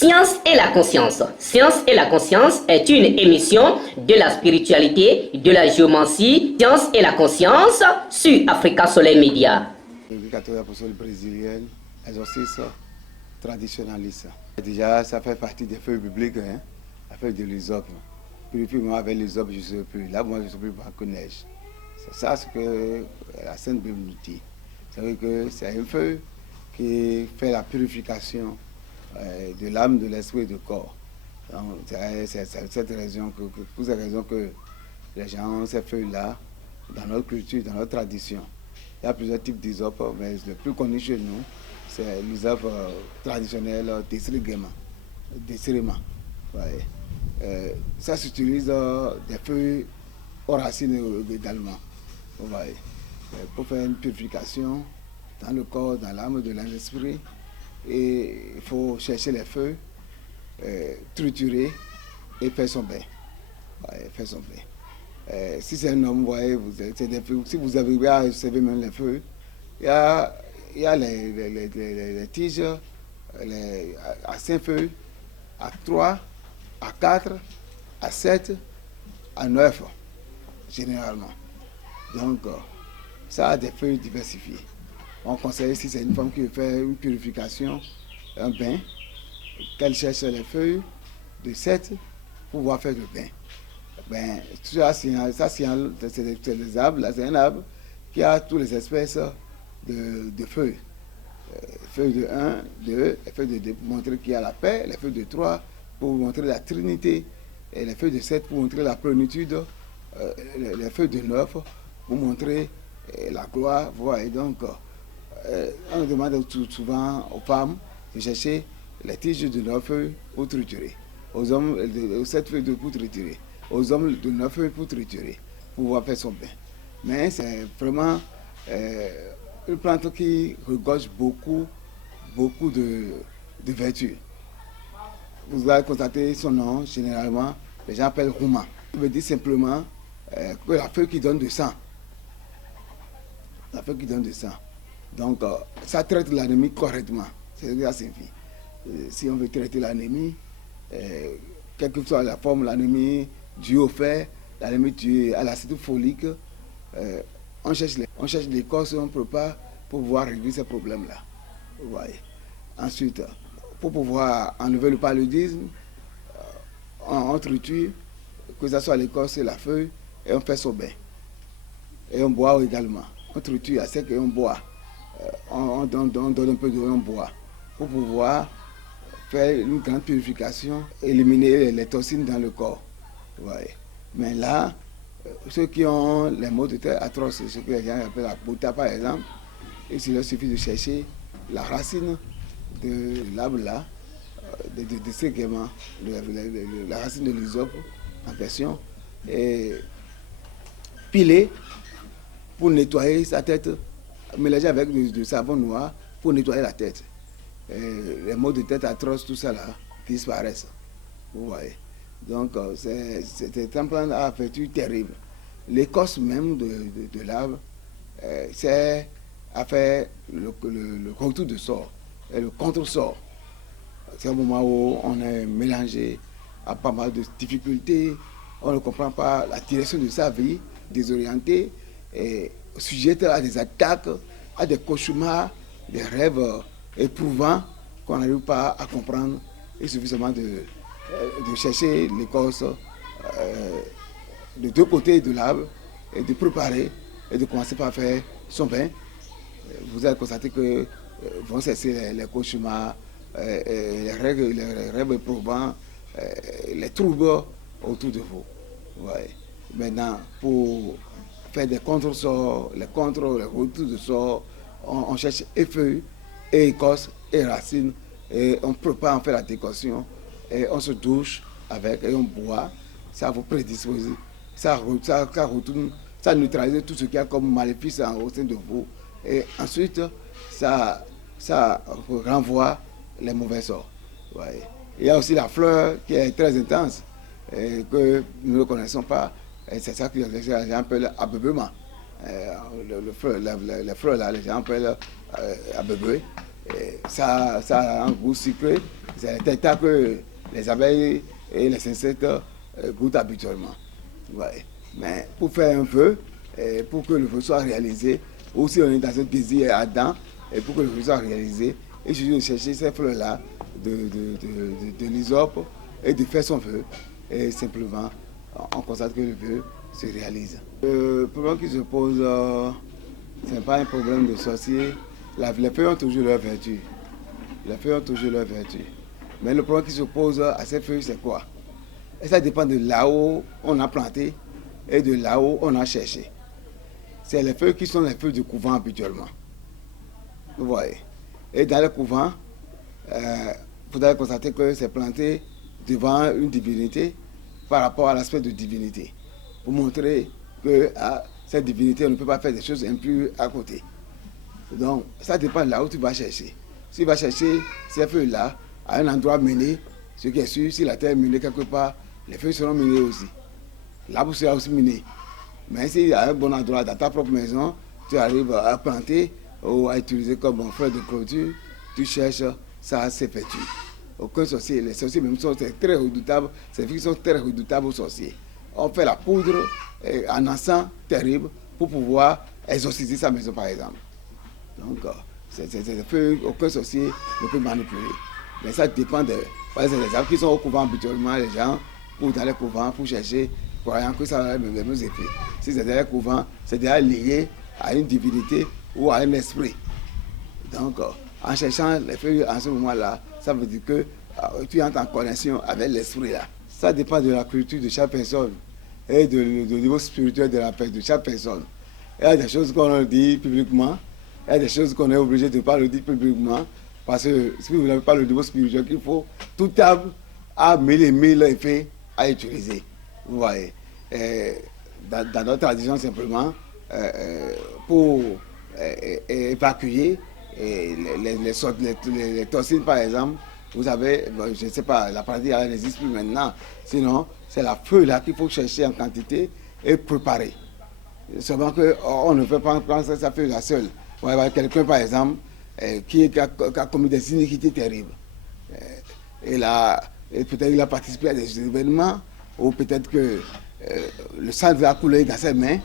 Science et la conscience. Science et la conscience est une émission de la spiritualité, de la géomancie. Science et la conscience sur Africa Soleil Média. L'éducateur apostolique brésilienne, exorciste traditionnaliste. Déjà, ça fait partie des feuilles bibliques, hein, la feuille de l'hysope. Puis moi, avec l'hysope, je ne sais plus. Là, moi, je ne sais plus que neige. C'est ça ce que la Sainte Bible nous dit. C'est vrai que c'est une feuille qui fait la purification de l'âme, de l'esprit et du corps. C'est cette raison pour cette raison que les gens ont ces feuilles-là dans notre culture, dans notre tradition. Il y a plusieurs types d'hysope, mais le plus connu chez nous, c'est l'hysope traditionnel dessirement. Ouais. Ça s'utilise des feuilles aux racines également. Ouais. Pour faire une purification dans le corps, dans l'âme, dans l'esprit. Et il faut chercher les feuilles, triturer et faire son bain. Ouais, faire son bain. Si c'est un homme, vous voyez, si vous avez à observer même les feuilles, il y a les tiges à 5 feuilles, à 3, à 4, à 7, à 9, généralement. Donc, ça a des feuilles diversifiées. On conseille, si c'est une femme qui veut faire une purification, un bain, qu'elle cherche les feuilles de 7 pour pouvoir faire le bain. Ben, ça, c'est des arbres, là, c'est un arbre qui a toutes les espèces de feuilles. Feuilles de 1, 2, les feuilles de 2 pour montrer qu'il y a la paix, les feuilles de 3 pour montrer la Trinité, et les feuilles de 7 pour montrer la plénitude, les feuilles de 9 pour montrer la gloire. Voilà. Et donc, on demande souvent aux femmes de chercher les tiges de 9 feuilles pour triturer, aux hommes de 7 feuilles pour triturer, aux hommes de 9 feuilles pour triturer, pour pouvoir faire son bain. Mais c'est vraiment une plante qui regorge beaucoup de vertus. Vous allez constater son nom, généralement, les gens appellent Rouma. Ça veut dire simplement que la feuille qui donne du sang. La feuille qui donne du sang. Donc, ça traite l'anémie correctement. C'est ce que ça signifie. Si on veut traiter l'anémie, quelle que soit la forme, l'anémie due au fer, l'anémie due à l'acide folique, on cherche l'écorce, on prépare pour pouvoir réduire ces problèmes-là. Vous voyez. Ensuite, pour pouvoir enlever le paludisme, on triture, que ce soit l'écorce et la feuille, et on fait son bain. Et on boit également. On triture à sec et on boit. On donne un peu d'eau et on boit. Pour pouvoir faire une grande purification, éliminer les toxines dans le corps. Ouais. Mais là, ceux qui ont les maux de tête atroces, ce que les gens appellent la bouta par exemple, il leur suffit de chercher la racine de l'arbre là, de ce gaiement, la racine de l'hysope en question, et piler pour nettoyer sa tête, mélanger avec du savon noir pour nettoyer la tête. Les maux de tête atroces, tout ça là, disparaissent. Vous voyez. Donc, c'est un plan à vertu terrible. L'écorce même de l'arbre, c'est à faire le retour de sort et le contre-sort. C'est un moment où on est mélangé à pas mal de difficultés, on ne comprend pas la direction de sa vie, désorienté, et sujet à des attaques, à des cauchemars, des rêves éprouvants qu'on n'arrive pas à comprendre. Il suffit seulement de chercher l'écorce de deux côtés de l'arbre et de préparer et de commencer par faire son bain. Vous allez constater que vont cesser les cauchemars, les rêves éprouvants, les troubles autour de vous. Ouais. Maintenant, pour faire des contre-sorts, les retours de sorts, on cherche et feuilles, et écorce, et racines, et on prépare, on fait la décoction, et on se douche avec, et on boit. Ça vous prédispose, ça retourne, ça neutralise tout ce qu'il y a comme maléfice au sein de vous. Et ensuite, ça renvoie les mauvais sorts. Ouais. Il y a aussi la fleur qui est très intense, et que nous ne connaissons pas. Et c'est ça que les gens appellent abeubement. Les fleurs là, les gens appellent abeubé. Ça a un goût sucré. C'est le nectar que les abeilles et les insectes goûtent habituellement. Ouais. Mais pour faire un vœu, pour que le vœu soit réalisé, ou si on est dans un désir ardent, et pour que le vœu soit réalisé, il suffit de chercher ces fleurs-là de l'hysope et de faire son vœu. Et simplement, on constate que le vœu se réalise. Le problème qui se pose, ce n'est pas un problème de sorcier. Les feuilles ont toujours leur vertu. Les feuilles ont toujours leur vertu. Mais le problème qui se pose à ces feuilles, c'est quoi? Et ça dépend de là où on a planté et de là où on a cherché. C'est les feuilles qui sont les feuilles du couvent habituellement. Vous voyez. Et dans le couvent, vous allez constater que c'est planté devant une divinité par rapport à l'aspect de divinité. Pour montrer que cette divinité, on ne peut pas faire des choses impures à côté. Donc, ça dépend de là où tu vas chercher. Si tu vas chercher ces feuilles-là à un endroit miné, ce qui est sûr, si la terre est minée quelque part, les feuilles seront minées aussi. L'arbre sera aussi miné. Mais s'il y a un bon endroit dans ta propre maison, tu arrives à planter ou à utiliser comme un feu de clôture, tu cherches, ça s'effectue. Aucun sorcier, les sorciers même sont très redoutables, ces filles sont très redoutables aux sorciers. On fait la poudre, un encens terrible pour pouvoir exorciser sa maison par exemple. Donc, c'est des feuilles aucun sorcier ne peut manipuler. Mais ça dépend de... Par exemple, les arbres qui sont au couvent habituellement, les gens, pour dans les couvents, pour chercher, croyant que ça a les mêmes effets. Si c'est dans les couvents, c'est déjà lié à une divinité ou à un esprit. Donc, en cherchant les feuilles en ce moment-là, ça veut dire que tu entres en connexion avec l'esprit là. Ça dépend de la culture de chaque personne et du niveau spirituel de chaque personne. Il y a des choses qu'on dit publiquement, il y a des choses qu'on est obligé de ne pas le dire publiquement, parce que si vous n'avez pas le niveau spirituel qu'il faut, tout arbre a mille effets à utiliser. Vous voyez. Dans notre tradition, simplement, pour évacuer les toxines, par exemple, vous savez, je ne sais pas, la pratique n'existe plus maintenant. Sinon, c'est la feuille là qu'il faut chercher en quantité et préparer. Seulement qu'on ne peut pas prendre cette feuille là seule. Vous voyez, quelqu'un, par exemple, qui a commis des iniquités terribles. Et peut-être il a participé à des événements, ou peut-être que le sang va couler dans ses mains,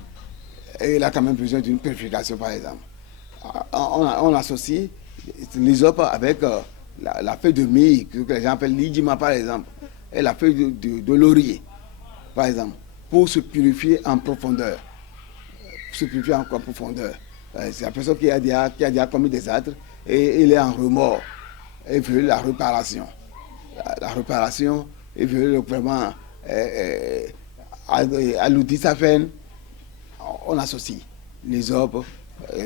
et il a quand même besoin d'une purification, par exemple. On associe l'hysope avec la feuille de myrrhe, que les gens appellent l'idjima, par exemple, et la feuille de laurier, par exemple, pour se purifier en profondeur. C'est la personne qui a déjà commis des actes et il est en remords. Il veut la réparation. La réparation, il veut vraiment alourdir sa peine. On associe l'hysope,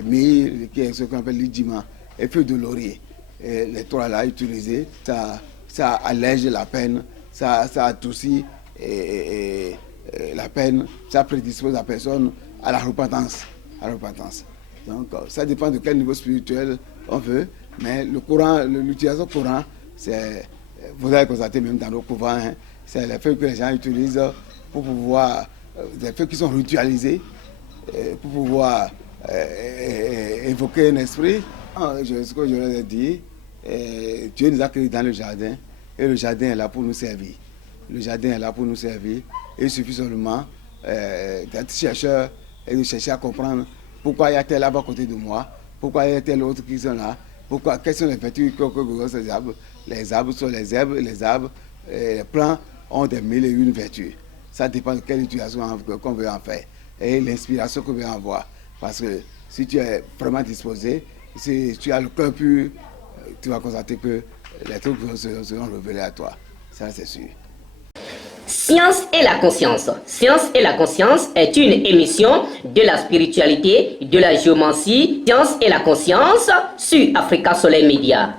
myrrhe, qui est ce qu'on appelle l'idjima, et feuille de laurier. Et les trois là utilisés, ça allège la peine, ça adoucit la peine, ça prédispose la personne à la repentance. Donc ça dépend de quel niveau spirituel on veut, mais l'utilisation courant, vous allez constater même dans nos couvents, hein, c'est les feuilles que les gens utilisent pour pouvoir, des feuilles qui sont ritualisées, pour pouvoir évoquer un esprit. Ce que je leur ai dit, Dieu nous a créés dans le jardin, et le jardin est là pour nous servir. Il suffit seulement d'être chercheur et de chercher à comprendre pourquoi il y a tel arbre à côté de moi, pourquoi il y a tel autre qui sont là, quelles sont les vertus que ces arbres. Les arbres sont les herbes, les arbres, les plants ont des mille et une vertus. Ça dépend de quelle utilisation qu'on veut en faire et l'inspiration qu'on veut en avoir. Parce que si tu es vraiment disposé, si tu as le cœur pur, tu vas constater que les trucs seront révélés à toi. Ça, c'est sûr. Science et la conscience. Science et la conscience est une émission de la spiritualité, de la géomancie, Science et la conscience sur Africa Soleil Média.